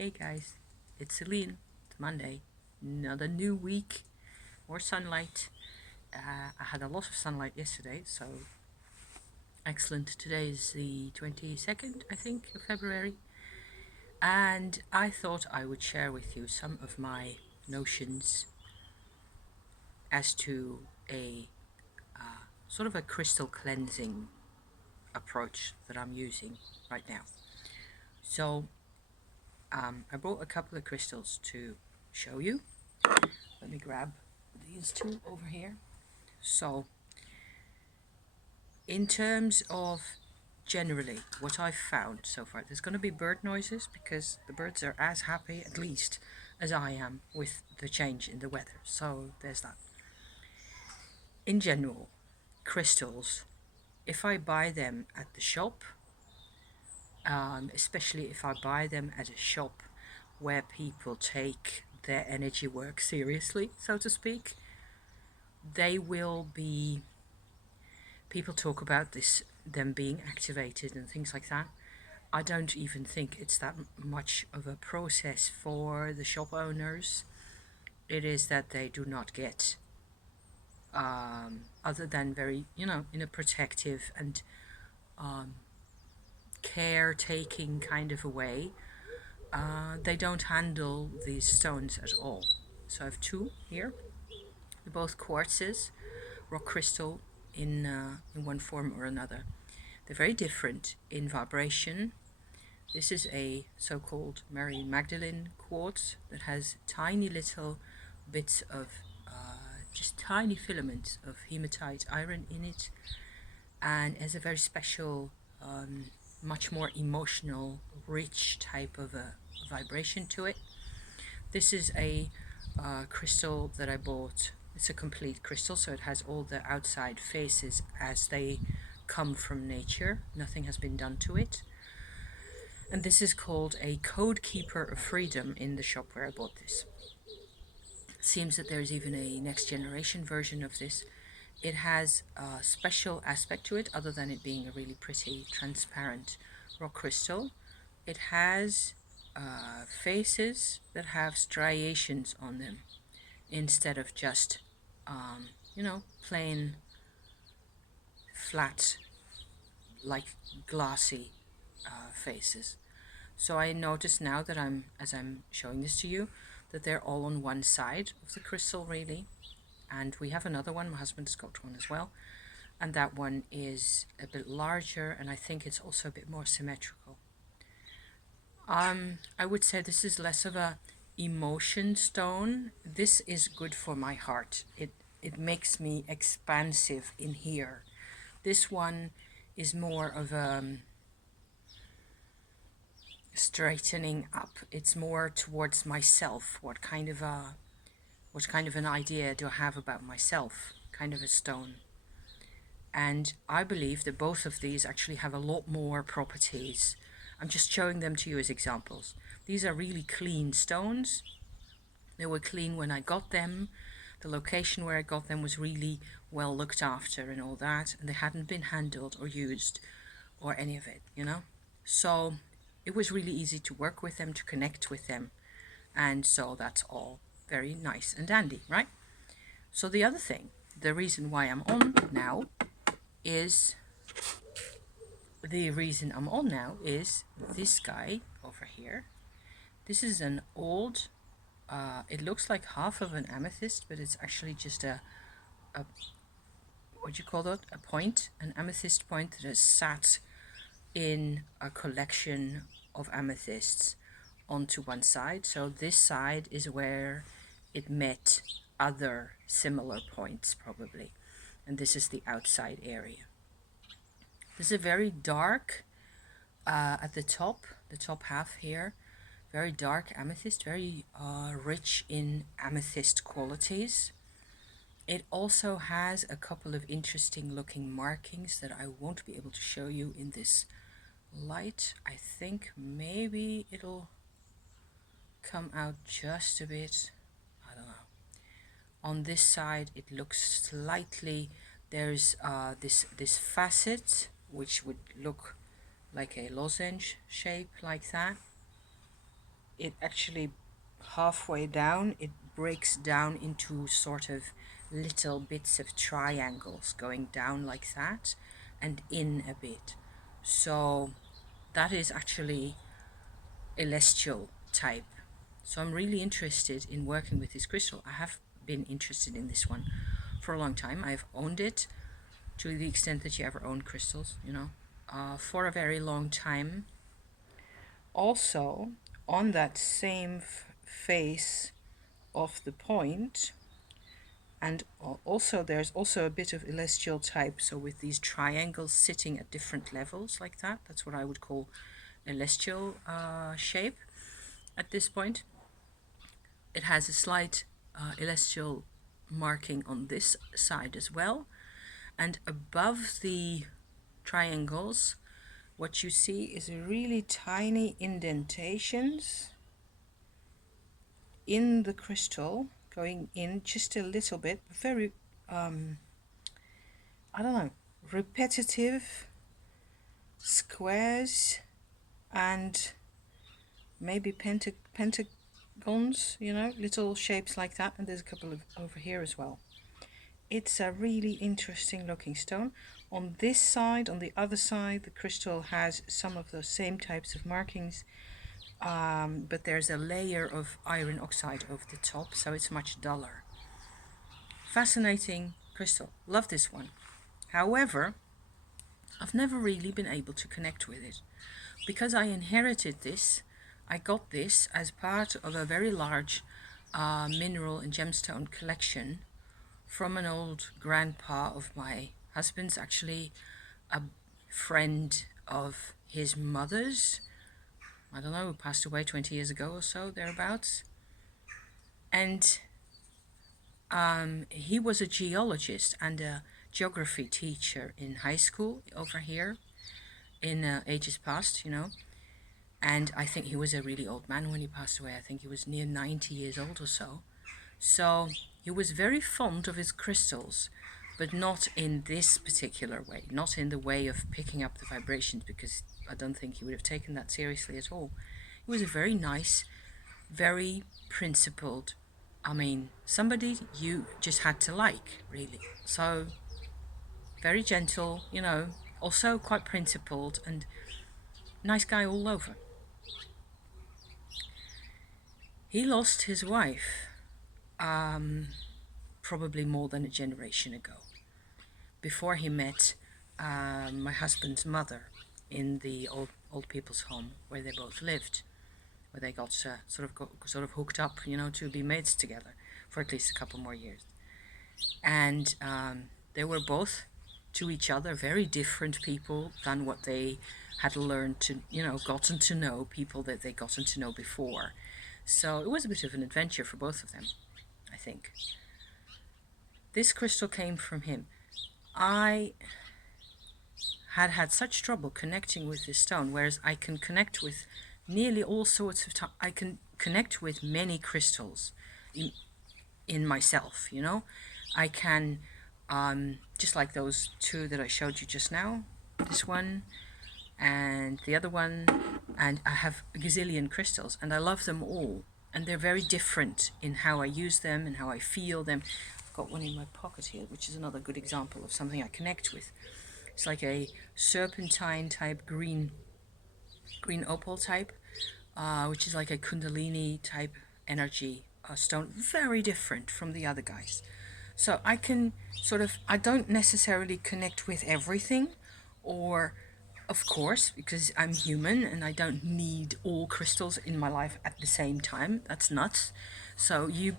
Hey guys, it's Celine. It's Monday. Another new week. More sunlight. I had a lot of sunlight yesterday, so excellent. Today is the 22nd, I think, of February. And I thought I would share with you some of my notions as to a sort of a crystal cleansing approach that I'm using right now. So, I brought a couple of crystals to show you. Let me grab these two over here. So, in terms of generally what I've found so far, there's going to be bird noises because the birds are as happy, at least, as I am with the change in the weather. So, there's that. In general, crystals, if I buy them at the shop, especially if I buy them at a shop where people take their energy work seriously, so to speak, they will be, people talk about this, them being activated and things like that. I don't even think it's that much of a process for the shop owners. It is that they do not get, other than very, in a protective and caretaking kind of a way, they don't handle these stones at all. So I have two here. They're both quartzes, rock crystal in one form or another. They're very different in vibration. This is a so-called Mary Magdalene quartz that has tiny little bits of just tiny filaments of hematite iron in it, and has a very special, much more emotional, rich type of a vibration to it. This is a crystal that I bought. It's a complete crystal, so it has all the outside faces as they come from nature. Nothing has been done to it. And this is called a Code Keeper of Freedom in the shop where I bought this. Seems that there's even a next generation version of this. It has a special aspect to it, other than it being a really pretty transparent rock crystal. It has faces that have striations on them instead of just, plain flat, like glassy faces. So I notice now that as I'm showing this to you, that they're all on one side of the crystal really. And we have another one, my husband's got one as well. And that one is a bit larger, and I think it's also a bit more symmetrical. I would say this is less of a emotion stone. This is good for my heart. It makes me expansive in here. This one is more of a straightening up. It's more towards myself. What kind of an idea do I have about myself? Kind of a stone. And I believe that both of these actually have a lot more properties. I'm just showing them to you as examples. These are really clean stones. They were clean when I got them. The location where I got them was really well looked after and all that. And they hadn't been handled or used or any of it, So it was really easy to work with them, to connect with them. And so that's all very nice and dandy, right? So the other thing, the reason why I'm on now is this guy over here. This is an old, it looks like half of an amethyst, but it's actually just a what do you call that? A point, an amethyst point that has sat in a collection of amethysts onto one side. So this side is where it met other similar points probably. And this is the outside area. This is a very dark, at the top half here, very dark amethyst, very rich in amethyst qualities. It also has a couple of interesting looking markings that I won't be able to show you in this light. I think maybe it'll come out just a bit. I don't know. On this side it looks slightly, there's this facet which would look like a lozenge shape like that. it actually halfway down, it breaks down into sort of little bits of triangles going down like that and in a bit. So that is actually celestial type. So I'm really interested in working with this crystal. I have been interested in this one for a long time. I've owned it to the extent that you ever own crystals, you know, for a very long time. Also, on that same face of the point, and also there's also a bit of celestial type, so with these triangles sitting at different levels like that, that's what I would call celestial shape at this point. It has a slight celestial marking on this side as well, and above the triangles what you see is really tiny indentations in the crystal, going in just a little bit, very I don't know, repetitive squares and maybe pentagons, you know, little shapes like that. And there's a couple of over here as well. It's a really interesting looking stone. On this side, on the other side, the crystal has some of those same types of markings, but there's a layer of iron oxide over the top, so it's much duller. Fascinating crystal. Love this one. However, I've never really been able to connect with it. Because I inherited this, I got this as part of a very large mineral and gemstone collection from an old grandpa of my husband's, actually a friend of his mother's. I don't know, who passed away 20 years ago or so, thereabouts. And he was a geologist and a geography teacher in high school over here in ages past, you know. And I think he was a really old man when he passed away. I think he was near 90 years old or so. So he was very fond of his crystals, but not in this particular way, not in the way of picking up the vibrations, because I don't think he would have taken that seriously at all. He was a very nice, very principled, I mean, somebody you just had to like, really. So very gentle, you know, also quite principled and nice guy all over. He lost his wife probably more than a generation ago, before he met my husband's mother in the old people's home where they both lived, where they got sort of hooked up, you know, to be mates together for at least a couple more years. And they were both to each other very different people than what they had learned to, you know, gotten to know, people that they gotten to know before. So it was a bit of an adventure for both of them, I think. This crystal came from him. I had such trouble connecting with this stone, whereas I can connect with nearly all sorts of I can connect with many crystals in myself, you know. I can, just like those two that I showed you just now, this one and the other one, and I have a gazillion crystals and I love them all, and they're very different in how I use them and how I feel them. I've got one in my pocket here, which is another good example of something I connect with. It's like a serpentine type green opal type, which is like a kundalini type energy stone, very different from the other guys. So I can sort of, I don't necessarily connect with everything, or of course, because I'm human and I don't need all crystals in my life at the same time. That's nuts. So you,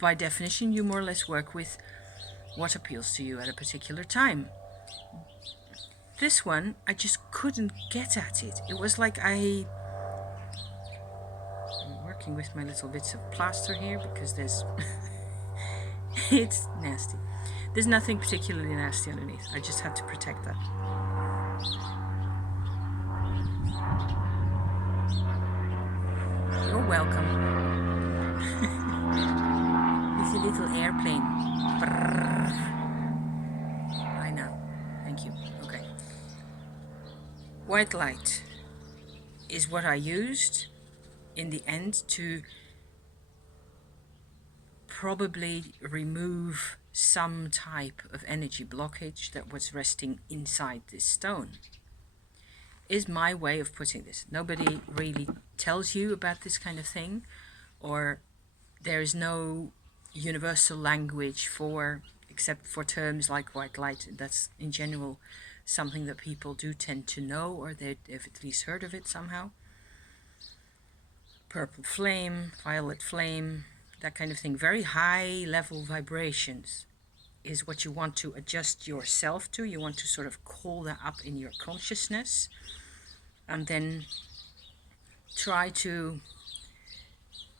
by definition, you more or less work with what appeals to you at a particular time. This one, I just couldn't get at it. It was like I'm working with my little bits of plaster here because there's it's nasty. There's nothing particularly nasty underneath. I just had to protect that. You're welcome. It's a little airplane. Brrr. I know. Thank you. Okay. White light is what I used in the end to probably remove some type of energy blockage that was resting inside this stone. Is my way of putting this. Nobody really tells you about this kind of thing, or there is no universal language for, except for terms like white light. That's in general something that people do tend to know, or they've at least heard of it somehow. Purple flame, violet flame, that kind of thing. Very high level vibrations is what you want to adjust yourself to. You want to sort of call that up in your consciousness, and then try to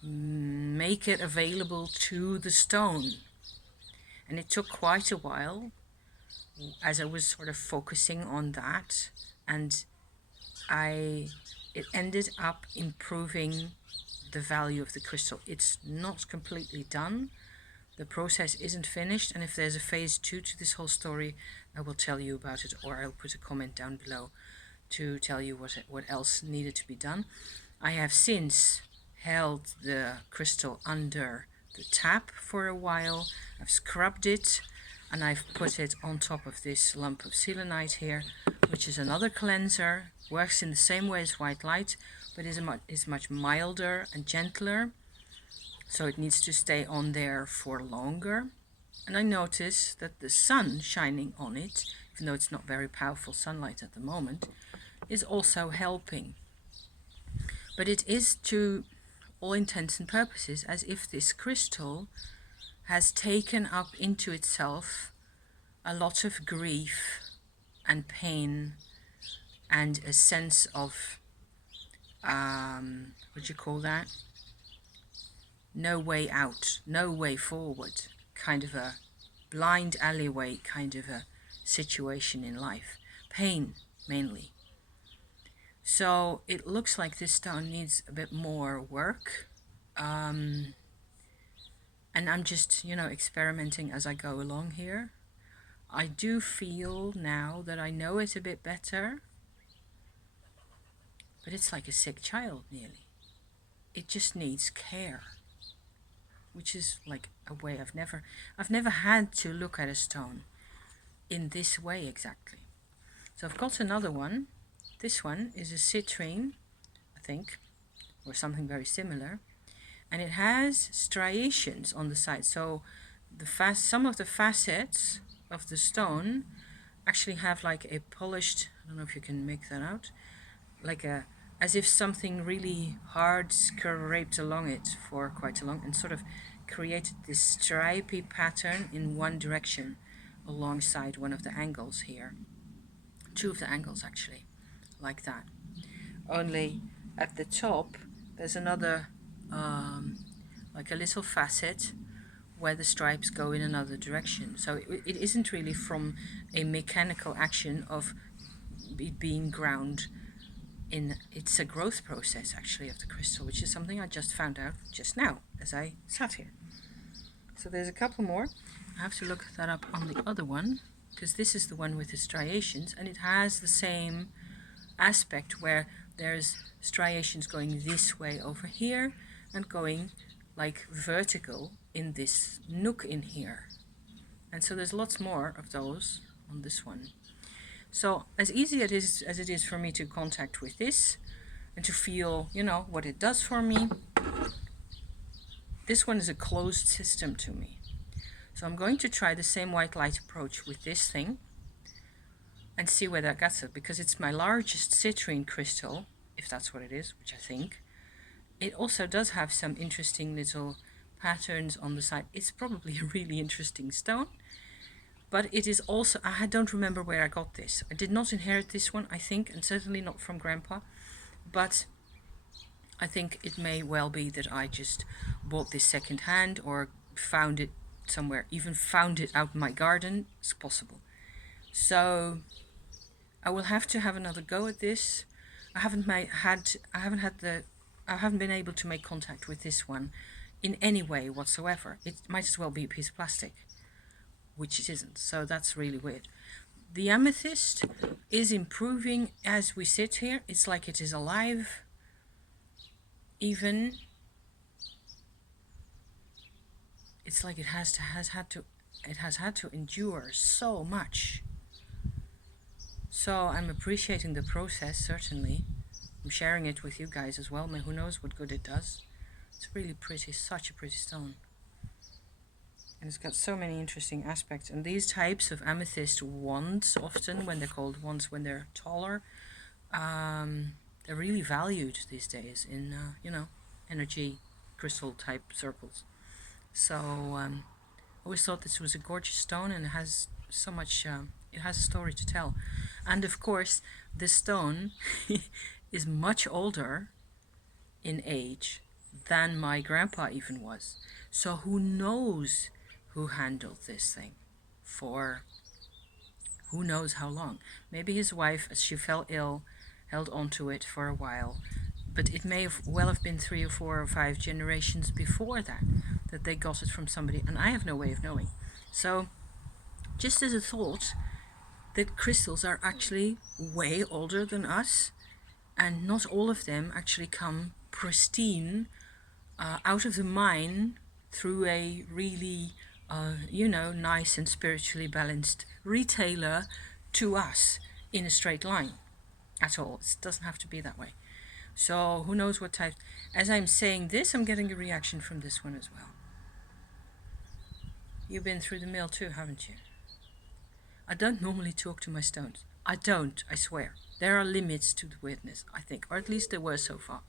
make it available to the stone. And it took quite a while as I was sort of focusing on that, and it ended up improving the value of the crystal. It's not completely done. The process isn't finished, and if there's a phase 2 to this whole story, I will tell you about it, or I'll put a comment down below to tell you what else needed to be done. I have since held the crystal under the tap for a while. I've scrubbed it, and I've put it on top of this lump of selenite here, which is another cleanser. Works in the same way as white light, but is much milder and gentler, so it needs to stay on there for longer. And I notice that the sun shining on it, even though it's not very powerful sunlight at the moment, is also helping. But it is, to all intents and purposes, as if this crystal has taken up into itself a lot of grief and pain and a sense of, what do you call that? No way out, no way forward, kind of a blind alleyway kind of a situation in life. Pain, mainly. So it looks like this stone needs a bit more work. And I'm just, experimenting as I go along here. I do feel now that I know it a bit better, but it's like a sick child nearly. It just needs care, which is like a way I've never had to look at a stone in this way exactly. So I've got another one. This one is a citrine, I think, or something very similar, and it has striations on the side. So some of the facets of the stone actually have like a polished, I don't know if you can make that out, like as if something really hard scraped along it for quite a long, and sort of created this stripy pattern in one direction alongside one of the angles here. Two of the angles actually, like that. Only at the top there's another, like a little facet where the stripes go in another direction. So it isn't really from a mechanical action of it being ground in. It's a growth process actually of the crystal, which is something I just found out just now as I sat here. So there's a couple more. I have to look that up on the other one, because this is the one with the striations, and it has the same aspect where there's striations going this way over here and going like vertical in this nook in here. And so there's lots more of those on this one. So as easy as it is for me to contact with this and to feel, what it does for me, this one is a closed system to me. So I'm going to try the same white light approach with this thing and see where that gets it, because it's my largest citrine crystal, if that's what it is, which I think. It also does have some interesting little patterns on the side. It's probably a really interesting stone, but it is also, I don't remember where I got this. I did not inherit this one, I think, and certainly not from Grandpa, but I think it may well be that I just bought this second hand or found it somewhere, even found it out in my garden. It's possible. So I will have to have another go at this. I haven't been able to make contact with this one in any way whatsoever. It might as well be a piece of plastic, which it isn't. So that's really weird. The amethyst is improving as we sit here. It's like it is alive. even it's like it has had to endure so much. So I'm appreciating the process, certainly. I'm sharing it with you guys as well. Who knows what good it does. It's really pretty, such a pretty stone. And it's got so many interesting aspects. And these types of amethyst wands, often when they're called wands when they're taller, they're really valued these days in, energy crystal type circles. So I always thought this was a gorgeous stone, and it has so much, it has a story to tell. And of course, this stone is much older in age than my grandpa even was. So who knows who handled this thing for who knows how long. Maybe his wife, as she fell ill, held on to it for a while. But it may have been 3 or 4 or 5 generations before that they got it from somebody, and I have no way of knowing. So, just as a thought, that crystals are actually way older than us, and not all of them actually come pristine out of the mine through a really, nice and spiritually balanced retailer to us in a straight line at all. It doesn't have to be that way. So who knows what type. As I'm saying this, I'm getting a reaction from this one as well. You've been through the mill too, haven't you? I don't normally talk to my stones. I don't, I swear. There are limits to the weirdness, I think, or at least there were so far.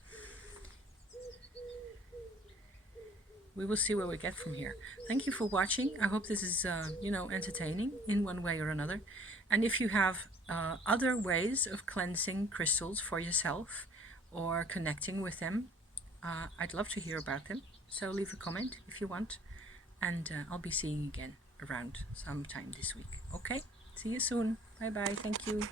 We will see where we get from here. Thank you for watching. I hope this is, entertaining in one way or another. And if you have other ways of cleansing crystals for yourself or connecting with them, I'd love to hear about them. So leave a comment if you want. And I'll be seeing you again around sometime this week. Okay? See you soon. Bye-bye. Thank you.